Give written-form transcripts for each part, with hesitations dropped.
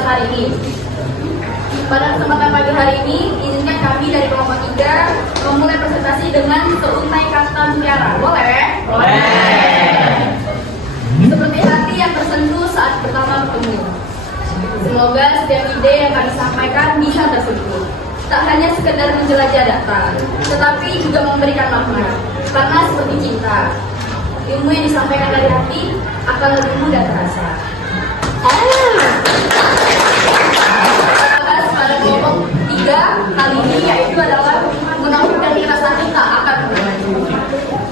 kelas hari ini. Pada kesempatan pagi hari ini, izinkan kami dari kelompok 3 memulai presentasi dengan seuntai kata mutiara. Boleh? Boleh. Seperti hati yang tersentuh saat pertama bertemu. Semoga setiap ide yang kami sampaikan bisa tersentuh. Tak hanya sekedar menjelajah data, tetapi juga memberikan makna. Karena seperti cinta, ilmu yang disampaikan dari hati akan lebih mudah terasa. Pada kelompok 3 kali ini yaitu adalah munafik dan ikhlas hati tak akan pernah.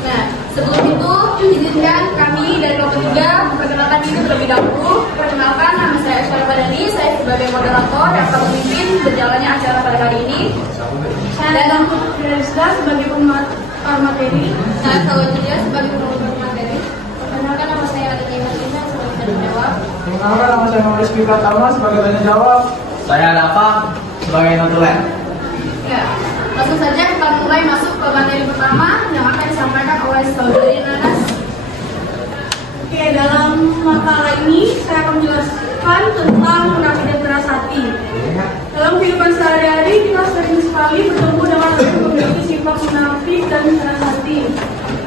Nah, sebelum itu izinkan kami dari kelompok 3 memperkenalkan diri terlebih dahulu. Perkenalkan, nama saya Aisyah Badani, saya sebagai moderator yang akan memimpin berjalannya acara pada hari ini. Dan Rizka sebagai pemaparan materi. Saya Julia sebagai pemaparan materi. Perkenalkan, nama saya Aditya Hasina sebagai tanya jawab. Perkenalkan, nama saya Rizky Pratama sebagai tanya jawab. Saya Rafa sebagai notulen. Ya, langsung saja kita mulai masuk ke materi pertama yang akan disampaikan oleh saudari Nanas. Oke, dalam makalah ini saya akan menjelaskan tentang munafik dan keras hati. Dalam kehidupan sehari-hari kita sering sekali bertemu dengan orang yang memiliki sifat munafik dan keras hati.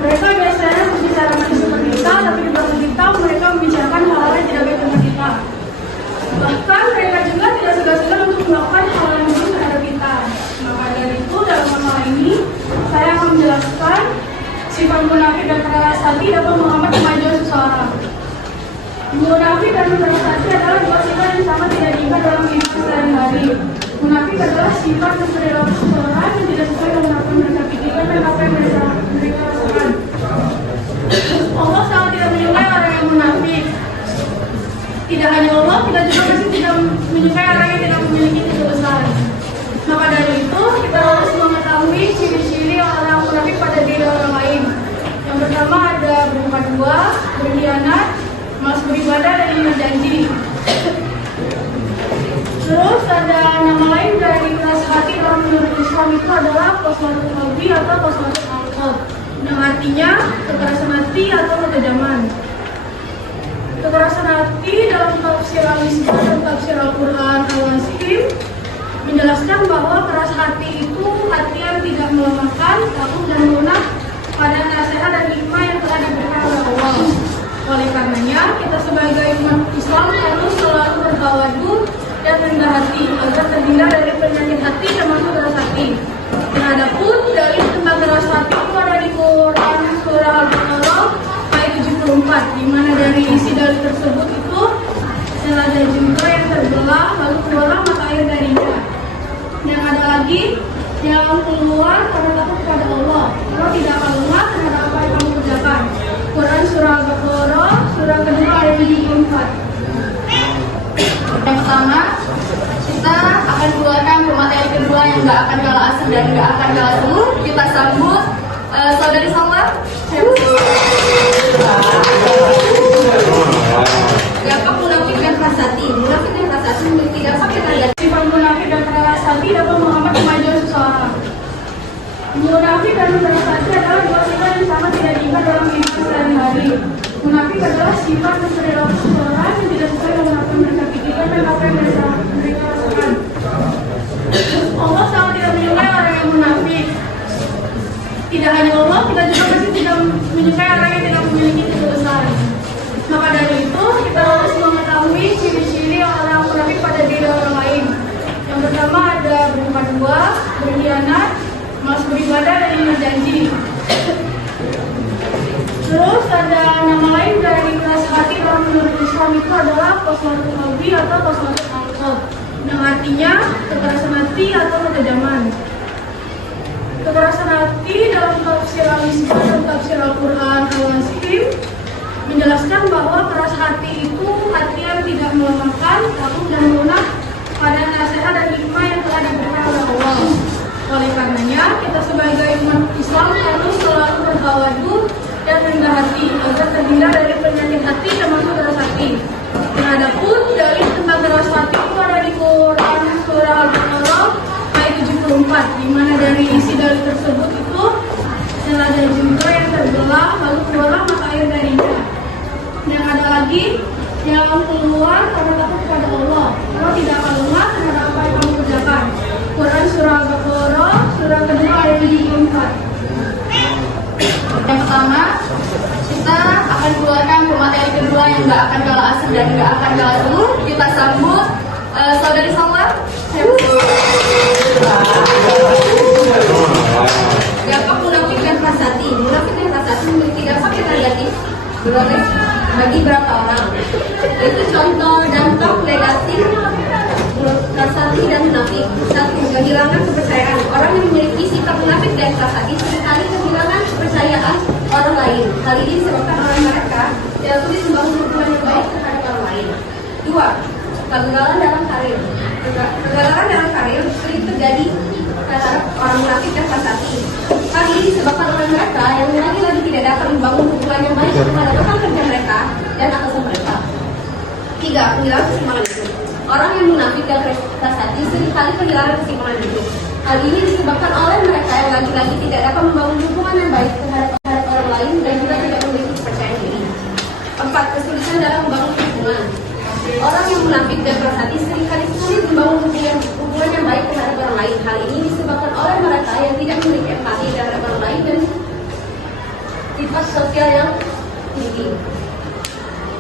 Mereka biasanya berbicara manis seperti kita, tapi di belakang kita mereka membicarakan hal-hal yang tidak baik dengan kita. Bahkan mereka juga tidak segan-segan untuk melakukan hal yang buruk terhadap kita. Maka dari itu dalam makalah ini saya akan menjelaskan sifat munafik dan keras hati dapat menghambat kemajuan seseorang. Munafik dan keras hati adalah dua sifat yang sama tidak diingat dalam kehidupan sehari-hari. Munafik adalah sifat yang perilaku seseorang yang tidak sesuai dengan apa yang mereka pikirkan dan apa yang mereka rasakan. Allah sangat tidak menyukai orang yang munafik. Tidak hanya Allah, kita juga pasti tidak menyukai orang yang tidak memiliki ketulusan. Maka dari itu, kita harus mengetahui ciri-ciri orang munafik pada diri orang lain. Yang pertama ada berbuat dua, berkhianat, malas beribadah, dan ingkar janji. Terus ada nama lain dari keras hati dalam menurut Islam itu adalah qaswatul qalbi atau qaswatul qalb, yang artinya kekerasan hati atau kekejaman. Kekerasan hati dalam tafsir Al-Misbah dan tafsir Al-Quran Al-Wasim menjelaskan bahwa keras hati itu hati yang tidak melemahkan, takut dan lunak pada nasihat dan hikmah yang telah diberikan oleh Allah. Oleh karenanya, kita sebagai umat Islam harus selalu bertawadhu dan rendah hati agar terhindar dari penyakit hati termasuk keras hati. Adapun dalil tentang keras hati itu ada di Quran surah Al-Baqarah ayat 74, di mana dari isi dalil tersebut itu selada jumlah yang terbelah lalu keluarlah mata air darinya. Yang ada lagi yang keluar karena takut kepada Allah. Allah tidak akan lemah terhadap apa yang kamu kerjakan. Quran surah Al-Baqarah surah kedua ayat 74. Yang pertama, kita akan keluarkan materi kedua yang nggak akan kalah asik dan nggak akan kalah seru. Kita sambut saudari Salma. Dampak munafik dan keras hati. Munafik dan keras hati memiliki dampak yang terjadi. Sifat munafik dan keras hati dapat menghambat kemajuan seseorang. Munafik dan keras hati adalah dua sifat yang sama tidak diingat dalam kehidupan sehari-hari. Munafik adalah sifat yang perilaku seseorang yang tidak sesuai dengan apa yang mereka pikirkan dan apa yang mereka rasakan. Allah sangat tidak menyukai orang yang munafik. Tidak hanya Allah, kita juga pasti tidak menyukai orang yang tidak memiliki ketulusan. Maka dari itu, kita harus mengetahui ciri-ciri orang munafik pada diri orang lain. Yang pertama ada berbuat dua, berkhianat, malas beribadah, dan ingkar janji. Terus ada nama lain dari keras hati dalam menurut Islam itu adalah qaswatul qalbi atau qaswatul qalb, yang artinya kekerasan hati atau kekejaman. Kekerasan hati dalam tafsir Al-Misbah dan tafsir Al-Quran Al-Wasim menjelaskan bahwa keras hati itu hati yang tidak melemahkan, takut dan lunak pada nasihat dan hikmah yang telah diberikan oleh Allah. Oleh karenanya, kita sebagai umat Islam harus selalu bertawadhu dan rendah hati agar terhindar dari penyakit hati termasuk keras hati. Adapun dalil tentang keras hati itu ada di Quran surah Al-Baqarah ayat 74, di mana dari isi dalil tersebut itu selada jumlah yang terbelah lalu keluarlah mata air darinya. Yang ada lagi yang keluar karena takut kepada Allah. Allah tidak akan lemah terhadap apa yang kamu kerjakan. Quran surah Al-Baqarah surah kedua ayat 74. Yang pertama, kita akan keluarkan pemateri kedua yang gak akan kalah asik dan gak akan kalah seru. Kita sambut saudari Salma. Dampak munafik dan prasasti. Munafik dan prasasti memiliki dampak yang negatif bagi berapa orang. Itu contoh dampak negatif prasasti dan munafik. Satu, kehilangan kepercayaan. Orang yang memiliki sikap munafik dan prasasti seringkali kehilangan kepercayaan orang lain. Hal ini disebabkan oleh mereka tidak sulit membangun hubungan yang baik terhadap orang lain. Dua, kegagalan dalam karir. Kegagalan dalam karir sering terjadi terhadap orang munafik dan prasasti. Hal ini disebabkan oleh mereka yang lagi-lagi tidak dapat membangun hubungan yang baik terhadap rekan kerja mereka dan atasan mereka. Tiga, kehilangan keseimbangan hidup. Orang yang munafik dan prasasti seringkali kehilangan keseimbangan hidup. Hal ini disebabkan oleh mereka yang lagi-lagi tidak dapat membangun hubungan yang baik terhadap orang lain dan juga tidak memiliki kepercayaan diri. Empat, kesulitan dalam membangun hubungan. Orang yang munafik dan prasasti seringkali sulit membangun hubungan yang baik terhadap orang lain. Hal ini disebabkan oleh mereka yang tidak memiliki empati terhadap orang lain dan sifat sosial yang tinggi.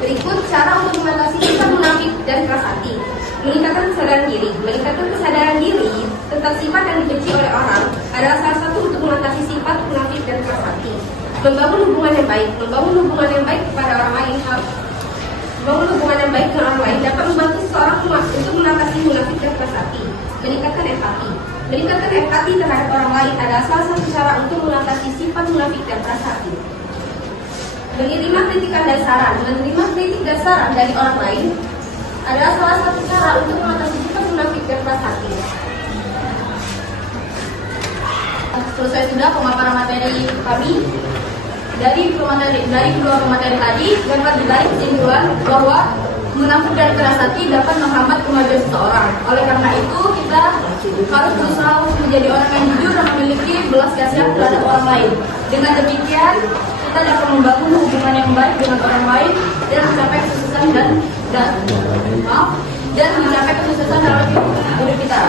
Berikut cara untuk mengatasi sifat munafik dan prasasti. Meningkatkan kesadaran diri. Meningkatkan kesadaran diri tentang sifat yang dibenci oleh orang adalah salah satu untuk mengatasi sifat munafik dan prasasti. Membangun hubungan yang baik. Membangun hubungan yang baik kepada orang lain. Membangun hubungan yang baik dengan orang lain dapat membantu seseorang untuk mengatasi munafik dan prasasti. Meningkatkan empati. Meningkatkan empati terhadap orang lain adalah salah satu cara untuk mengatasi sifat munafik dan prasasti. Menerima kritikan dan saran. Menerima kritik dan saran dari orang lain adalah salah satu cara untuk mengatasi sifat munafik dan prasasti. Selesai sudah pemaparan materi kami. Dari kedua pemateri tadi dapat ditarik kesimpulan bahwa munafik dan prasasti dapat menghambat kemajuan seseorang. Oleh karena itu kita harus berusaha untuk menjadi orang yang jujur dan memiliki belas kasihan terhadap orang lain. Dengan demikian kita dapat membangun hubungan yang baik dengan orang lain dan mencapai kesuksesan dan mencapai kesuksesan dalam hidup kita.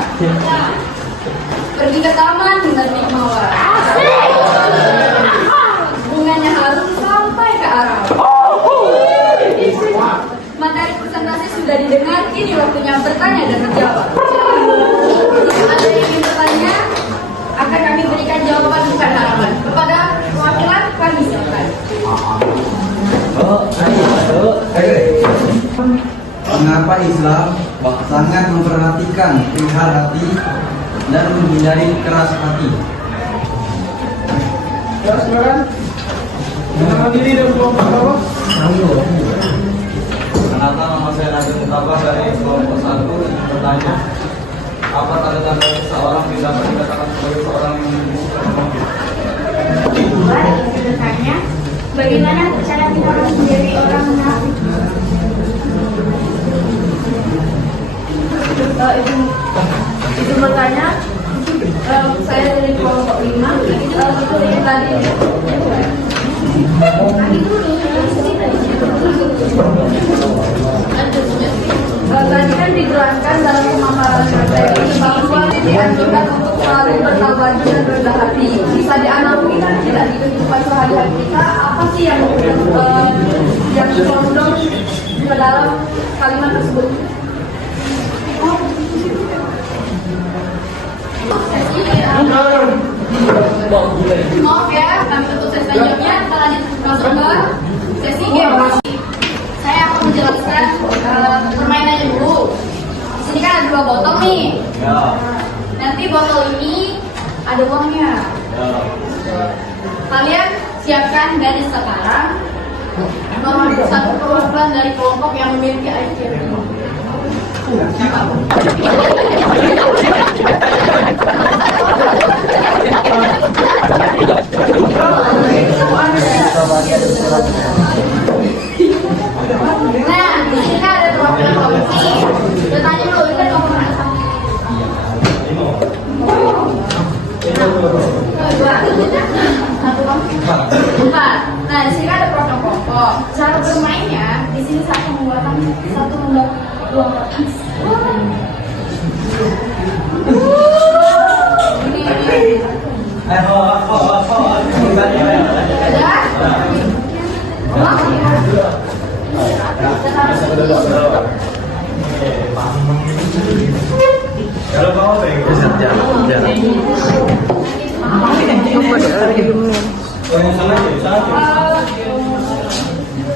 Pergi ke taman dengan naik mawar. Bunganya harum sampai ke arah. Materi presentasi sudah didengar, kini waktunya bertanya dan menjawab. Jika ada yang ingin bertanya, akan kami berikan jawaban bukan harapan. Kepada perwakilan kami silakan. Mengapa Islam sangat memperhatikan perihal hati dan menghindari keras hati? Ya, silakan. Nama diri dan kelompok bawah. Kenapa nama saya Nabi Mustafa dari kelompok 1 bertanya, apa tanda-tanda seseorang tidak dapat dikatakan sebagai seorang yang Bertanya, bagaimana cara kita harus menjadi orang munafik? Itu bertanya, saya dari kelompok 5. Itu yang tadi. Tadi kan dijelaskan dalam pemaparan materi bahwa dianjurkan untuk selalu bersabar dan rendah hati. Bisa dianalogikan tidak di kehidupan sehari-hari kita, apa sih yang condong ke dalam kalimat tersebut? Maaf ya, kami tutup sesi selanjutnya. Kita lanjut masuk ke sesi game. Saya akan menjelaskan permainannya dulu. Di sini kan ada 2 botol nih. Nanti botol ini ada uangnya. Kalian siapkan dari sekarang nomor 1 perwakilan dari kelompok yang memiliki IQ. Nah, di sini ada perwakilan komisi. Bertanya dulu, ini kan nomor berapa? 4. Nah, di sini ada program kelompok. Cara bermainnya, di sini satu membuat 2 kotak.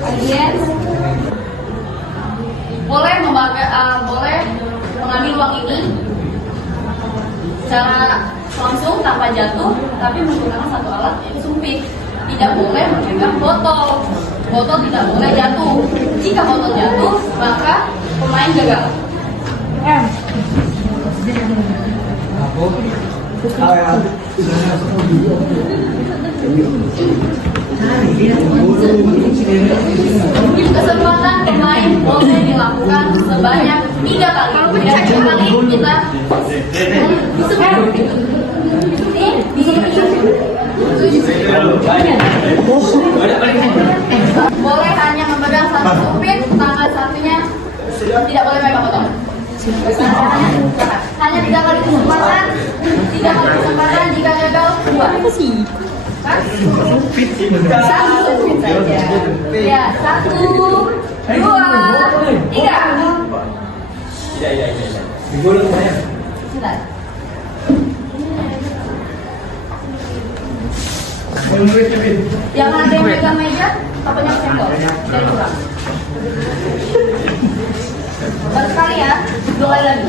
Audiens boleh mengambil uang ini secara langsung tanpa jatuh, tapi menggunakan satu alat yaitu sumpit. Tidak boleh memegang botol. Botol tidak boleh jatuh. Jika botol jatuh, maka pemain gagal. Kesempatan pemain boleh dilakukan sebanyak 3 kali. Dan sekali kita boleh hanya memegang satu sumpit, tangan satunya tidak boleh pegang botol. Hanya 3 kali kesempatan, 3 kali kesempatan, jika gagal 2. Satu sumpit saja. Ya, 1, 2, 3. Sebentar. Jangan ada yang pegang meja, takutnya kesenggol dari kurang. Baru sekali ya, 2 kali lagi.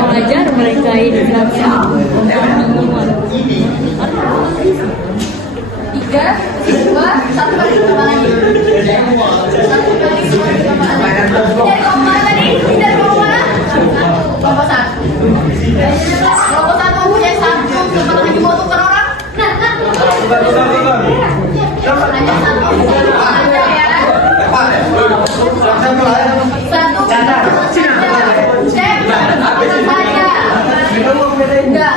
Mengajar mereka ini siapa? 3, 2, 1 kali sama lagi. 1 kali sama lagi. Dari kelompok tadi, dari kelompok mana? Kelompok 1. Kelompok 1 mempunyai 1 kesempatan lagi mau tukar orang. Hanya 1 aja ya. 1 saja. Cek, saja. Enggak.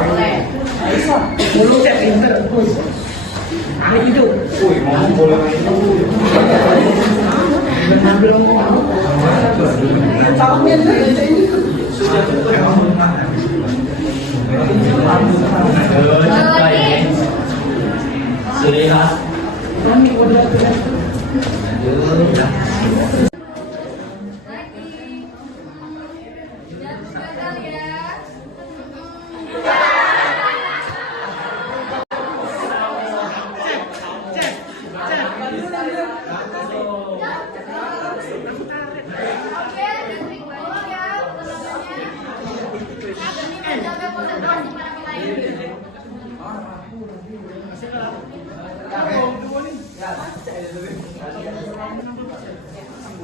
Boleh.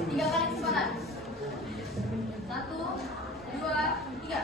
Tiga kali kesempatan. 1, 2, 3.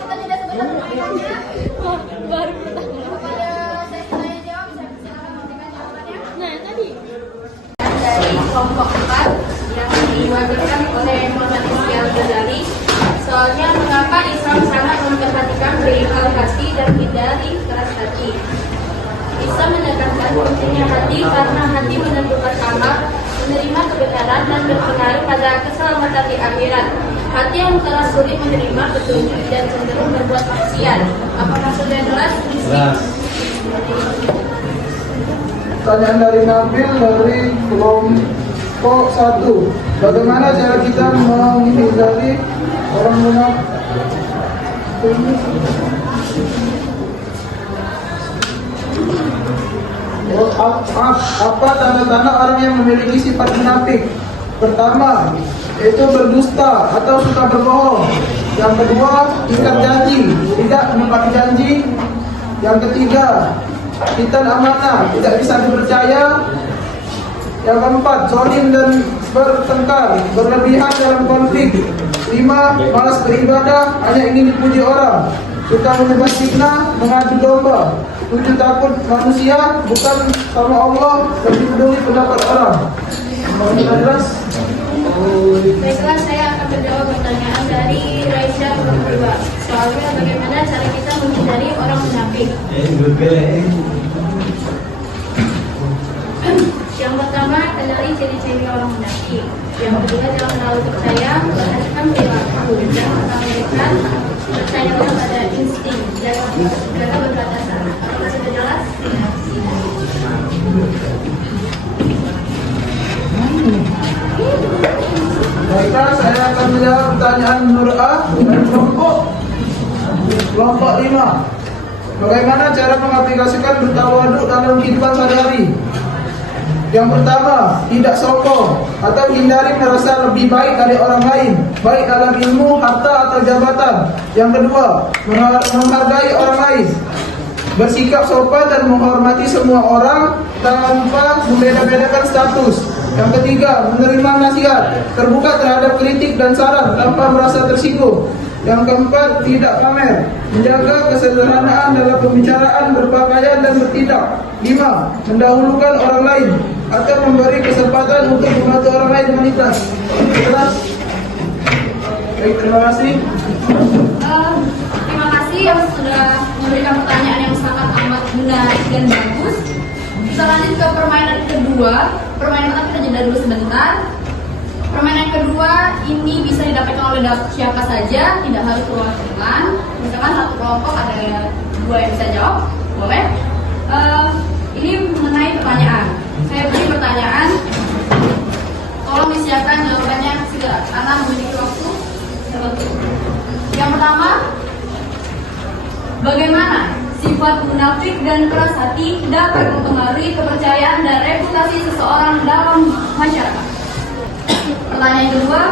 Kita tidak sebentar pertanyaannya. Baru pertama. Kepada sesi tanya jawab bisa silakan memberikan jawabannya. Nah, tadi. Dari kelompok 4 yang diwakilkan oleh Muhammad Iskandar Ghazali. Soalnya mengapa Islam sangat memperhatikan perihal hati dan hindari keras hati. Islam menekankan pentingnya hati karena hati menentukan amal, menerima kebenaran dan berpengaruh pada keselamatan di akhirat. Hati yang keras sulit menerima petunjuk dan cenderung berbuat maksiat. Apakah sudah jelas? Jelas. pertanyaan dari Nabil dari kelompok 1. Bagaimana cara kita menghindari orang munafik? Apa tanda-tanda orang yang memiliki sifat munafik? Pertama, yaitu berdusta atau suka berbohong. Yang kedua, ingkar janji, tidak menepati janji. Yang ketiga, hitam amanah, tidak bisa dipercaya. Yang keempat, zalim dan bertengkar, berlebihan dalam konflik. 5, malas beribadah, hanya ingin dipuji orang, suka menyebar fitnah, mengadu domba. 7, takut manusia, bukan sama Allah, lebih peduli pendapat orang. Jelas? Baiklah, saya akan menjawab pertanyaan dari Raisya nomor 2. Soalnya bagaimana cara kita menghindari orang munafik? Yang pertama, kenali ciri-ciri orang munafik. Yang kedua, jangan terlalu percaya berdasarkan perilaku. Yang mengamalkan percaya pada insting dan jaga berbatasan. Apakah sudah jelas? Baiklah, saya akan menjawab pertanyaan Nur A dari kelompok 5. Bagaimana cara mengaplikasikan bertawaduk dalam kehidupan sehari-hari? Yang pertama, tidak sombong atau hindari merasa lebih baik dari orang lain, baik dalam ilmu, harta, atau jabatan. Yang kedua, menghargai orang lain, bersikap sopan dan menghormati semua orang tanpa membeda-bedakan status. Yang ketiga, menerima nasihat, terbuka terhadap kritik dan saran tanpa merasa tersinggung. Yang keempat, tidak pamer, menjaga kesederhanaan dalam pembicaraan, berpakaian, dan bertindak. 5, mendahulukan orang lain atau memberi kesempatan untuk membantu orang lain dengan ikhlas. Jelas? Baik, terima kasih. Terima kasih yang sudah memberikan pertanyaan yang sangat amat menarik dan bagus. Kita lanjut ke permainan kedua. Permainan pertama kita jeda dulu sebentar. Permainan kedua ini bisa didapatkan oleh siapa saja, tidak harus kelompok. Misalkan satu kelompok ada 2 yang bisa jawab, boleh. Ini mengenai pertanyaan. Saya beri pertanyaan, tolong disiapkan jawabannya segera karena memiliki waktu tertentu. Yang pertama, bagaimana sifat munafik dan keras hati dapat mempengaruhi kepercayaan dan reputasi seseorang dalam masyarakat? Pertanyaan kedua,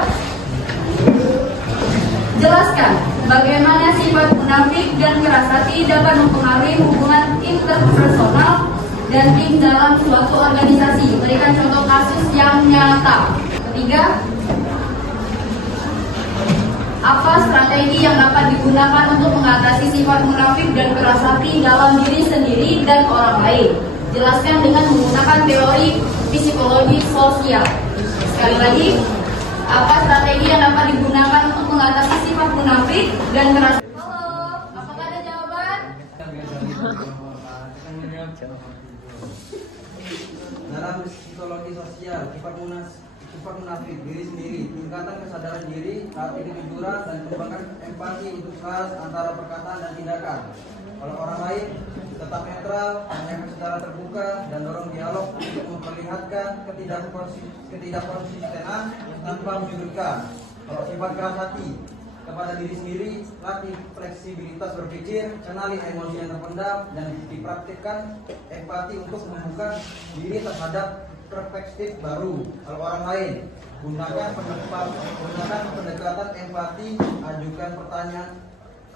jelaskan bagaimana sifat munafik dan keras hati dapat mempengaruhi hubungan interpersonal dan tim dalam suatu organisasi. Berikan contoh kasus yang nyata. Ketiga, apa strategi yang dapat digunakan untuk mengatasi sifat munafik dan keras hati dalam diri sendiri dan orang lain? Jelaskan dengan menggunakan teori psikologi sosial. Sekali lagi, apa strategi yang dapat digunakan untuk mengatasi sifat munafik dan keras? Halo, apakah ada jawaban? Dalam psikologi sosial, sifat munafik diri sendiri, tingkatan kesadaran diri, hati kejujuran, dan kembangkan empati untuk kelas antara perkataan dan tindakan. Kalau orang lain, tetap netral, hanya secara terbuka, dan dorong dialog untuk memperlihatkan ketidakkonsistenan tanpa menyudutkan. Kalau sifat keras hati, kepada diri sendiri, latih fleksibilitas berpikir, kenali emosi yang terpendam, dan dipraktikkan empati untuk membuka diri terhadap perspektif baru. Kalau orang lain, gunakan pendekatan empati, ajukan pertanyaan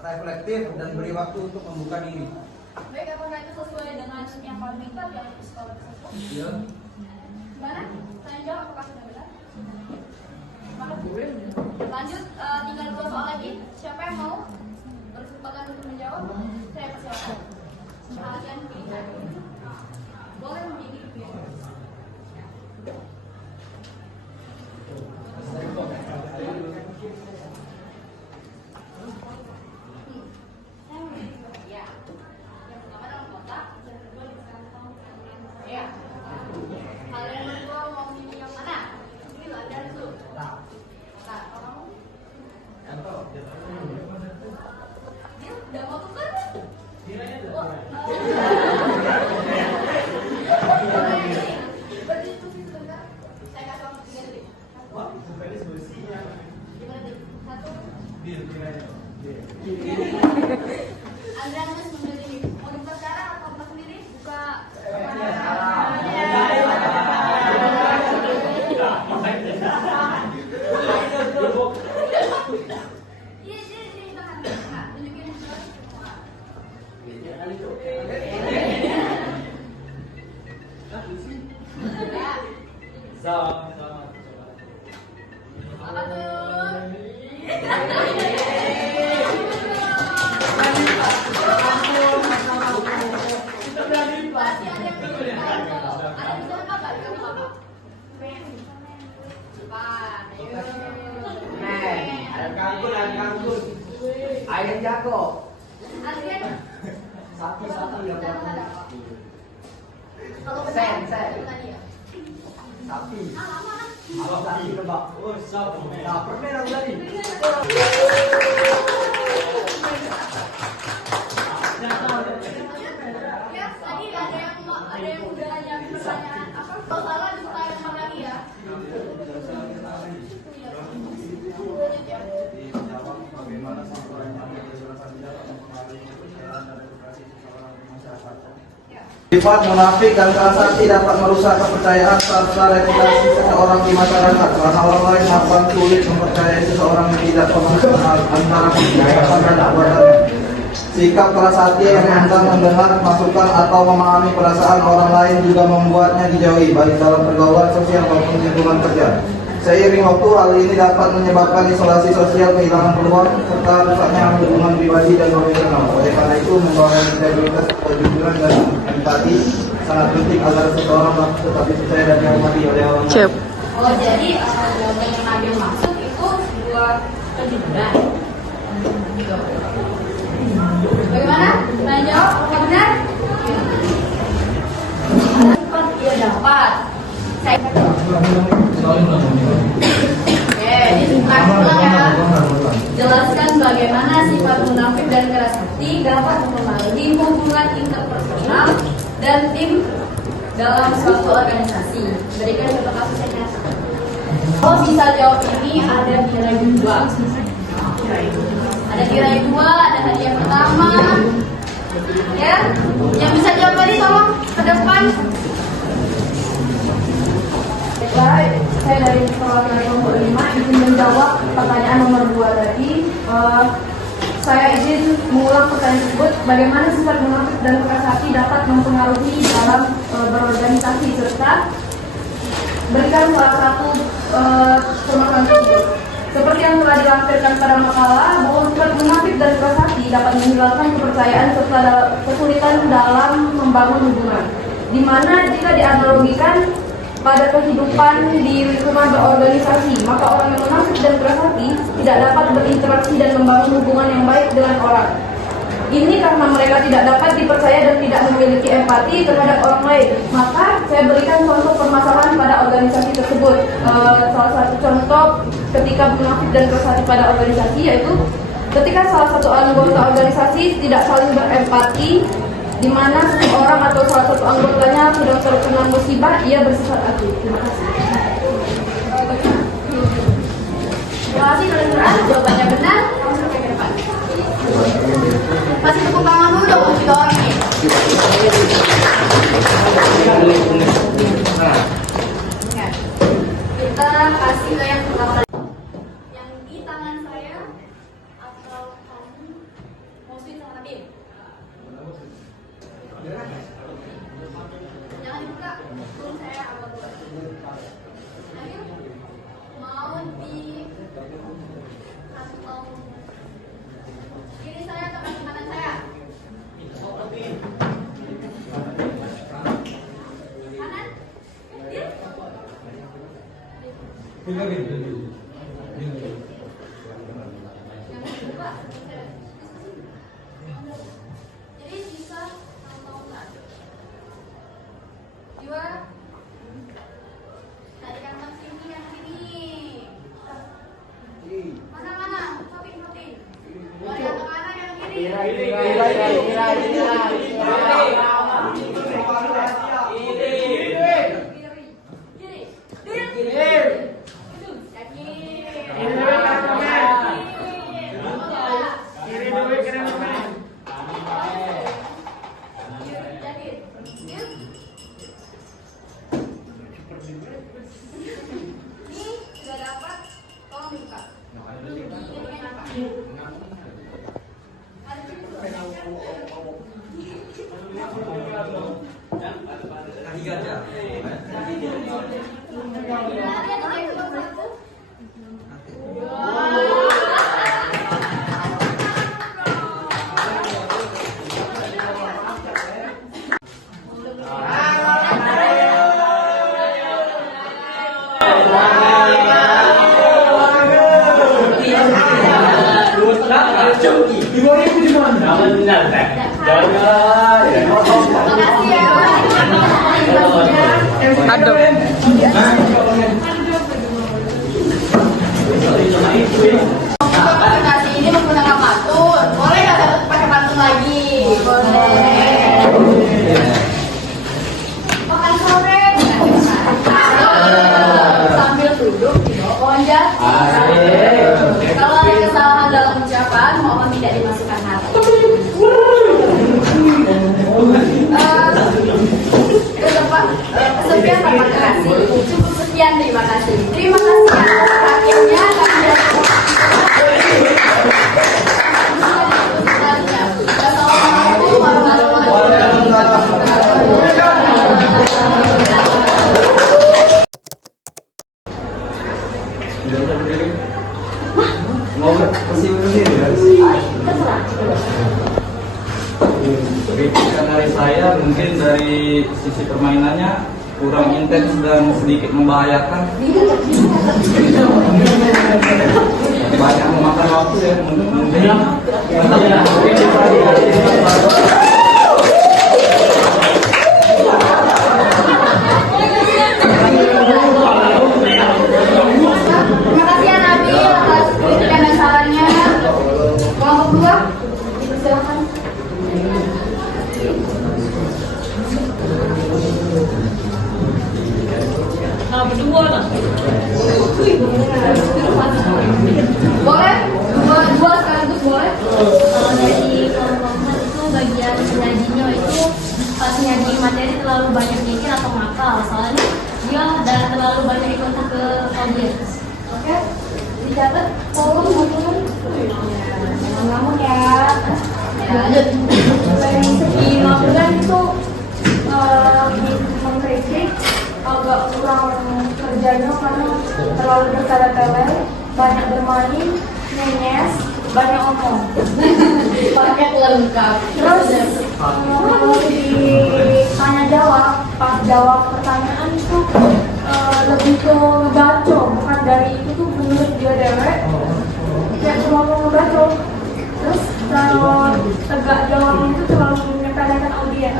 reflektif, dan beri waktu untuk membuka diri. Baik, apakah itu sesuai dengan yang paling minta yang psikologi sosial? Iya. Gimana? Saya jawab apakah sudah benar? Lanjut, tinggal 2 soal lagi. Siapa yang mau berkesempatan untuk menjawab? Saya persilakan. Kalian pilih. Boleh memilih. Ya. Yang pertama dalam kotak, yang kedua di kantong. Ya. Kalian berdua mau pilih yang mana? Ini loh, ada dulu. Nah, tolong. Dia udah mau tukar? Apa tuh? Masih ada yang belum tahu. Ada yang bisa apa nggak? Kamu apa? Cepat, ayo. Ayam jago. Adrian, Sapi ya. ada apa? Kalau Sen. tadi ya. Sapi. Lama kan? Sapi lebak. Nah, permen aku tadi. Ya, tadi ada yang udah nanya pertanyaan apa? Kalau salah dipertanyakan sama lagi ya. Sifat munafik dan transaksi dapat merusak kepercayaan serta reputasi seseorang di masyarakat karena orang lain akan sulit mempercayai seseorang yang tidak pernah kenal antara kebijakan dan perbuatannya. Sikap keras hati yang enggan mendengar masukan atau memahami perasaan orang lain juga membuatnya dijauhi baik dalam pergaulan sosial maupun lingkungan kerja. Seiring waktu, hal ini dapat menyebabkan isolasi sosial, kehilangan peluang, serta rusaknya hubungan pribadi dan profesional. Oleh karena itu, membangun integritas, kejujuran, dan empati sangat penting agar seseorang tetap dipercaya dan dihormati oleh orang lain. Oh, jadi jawaban yang Nabil maksud itu sebuah kejujuran. Gitu. Bagaimana? Nah, jawab, apakah benar? Cepat dia dapat. Saya Oke, dibuka ulang ya. Jelaskan bagaimana sifat munafik dan keras hati dapat mempengaruhi hubungan interpersonal dan tim dalam suatu organisasi. Berikan contoh kasus yang nyata. Oh, bisa jawab ini ada nilai 2. Ada nilai 2, ada hadiah pertama. Ya, yang bisa jawab tadi tolong ke depan. Baik, saya dari perwakilan kelompok 5 izin menjawab pertanyaan nomor 2 tadi. Saya izin mengulang pertanyaan tersebut. Bagaimana sifat munafik dan keras hati dapat mempengaruhi dalam berorganisasi serta berikan salah satu permasalahan tersebut. Seperti yang telah dilampirkan pada makalah, bahwa sifat munafik dan keras hati dapat meninggalkan kepercayaan serta kesulitan dalam membangun hubungan. Di mana jika dianalogikan pada kehidupan di lingkungan berorganisasi, maka orang yang munafik dan keras hati tidak dapat berinteraksi dan membangun hubungan yang baik dengan orang. Ini karena mereka tidak dapat dipercaya dan tidak memiliki empati terhadap orang lain. Maka saya berikan contoh permasalahan pada organisasi tersebut. Salah satu contoh ketika munafik dan keras hati pada organisasi yaitu ketika salah satu anggota organisasi tidak saling berempati, di mana seseorang atau salah satu anggotanya sudah terkena musibah, ia bersifat acuh. Terima kasih. Terima kasih teman-teman. Jawabannya benar. Langsung ke depan. Masih tepuk tangan dulu dong untuk 3 orang nih. Ya. Kita kasih ke yang pertama. Yang di tangan saya atau kamu mau switch sama Nabil? Jangan dibuka, belum saya apa buat. Ayo, mau di kasih tahu kiri saya atau kaki kanan saya? Kanan? Kiri? Yang dibuka, jadi bisa dua dari kanan sini yang sini. Mana? Shopping. Mau yang ke kanan yang kiri. Kiri. Yakin? Kaki gajah. Di bawah itu di mana? Jangan benar, Teh. Jangan Makasih ya. Aduh. Nasi ini menggunakan pantun. Boleh nggak pakai pantun lagi? Boleh. Makan sore sambil duduk di bawah pohon jati. Kalau ada kesalahan dalam ucapan, mohon tidak dimasukkan hati. Sekian terima kasih. Cukup sekian terima kasih. Terima kasih atas perhatiannya. Assalamualaikum warahmatullahi Mau bersih berdiri? Kritikan dari saya mungkin dari sisi permainannya kurang intens dan sedikit membahayakan. Banyak memakan waktu ya mungkin. Terima kasih ya Nabi atas kritikan dan sarannya. Kelompok dua, silakan. Nah, berdua lah. Boleh? Dua sekaligus boleh? Kalau dari kelompok itu bagian nyajinya itu pas nyaji materi terlalu banyak mikir atau ngakal, soalnya dia dan terlalu banyak ikut ke objek. Oke, dicatat. Tolong teman-teman. Jangan ngomong ya. Ya, lanjut. Dari segi laporan itu mengkritik agak kurang kerjanya karena terlalu bertele-tele, banyak bermain, nyenyes, banyak omong. Paket lengkap. Terus ditanya jawab, pas jawab pertanyaan itu lebih ke ngebaco, bukan dari itu tuh menurut dia dewek. Ya cuma mau ngebaco. Terus kalau tegak jawab itu terlalu menyepelekan audiens.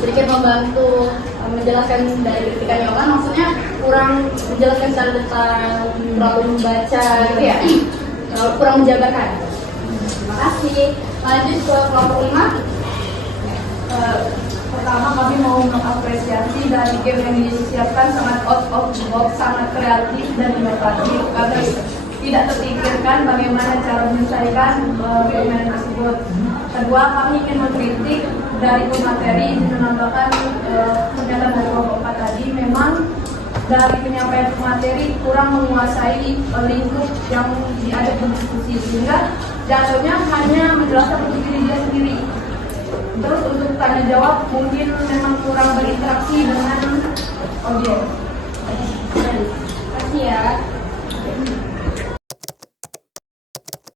Sedikit membantu menjelaskan dari kritikan Yogan, maksudnya kurang menjelaskan secara detail, terlalu membaca gitu ya, kurang menjabarkan. Terima kasih. Lanjut ke kelompok 5. Pertama kami mau mengapresiasi dari game yang disiapkan sangat out of the box, sangat kreatif dan inovatif karena tidak terpikirkan bagaimana cara menyelesaikan permainan tersebut. Kedua, kami ingin mengkritik dari pemateri menambahkan pernyataan dari kelompok 4 tadi memang dari penyampaian materi kurang menguasai lingkup yang diajak berdiskusi sehingga jatuhnya hanya menjelaskan untuk diri dia sendiri. Terus untuk tanya jawab mungkin memang kurang berinteraksi dengan audiens.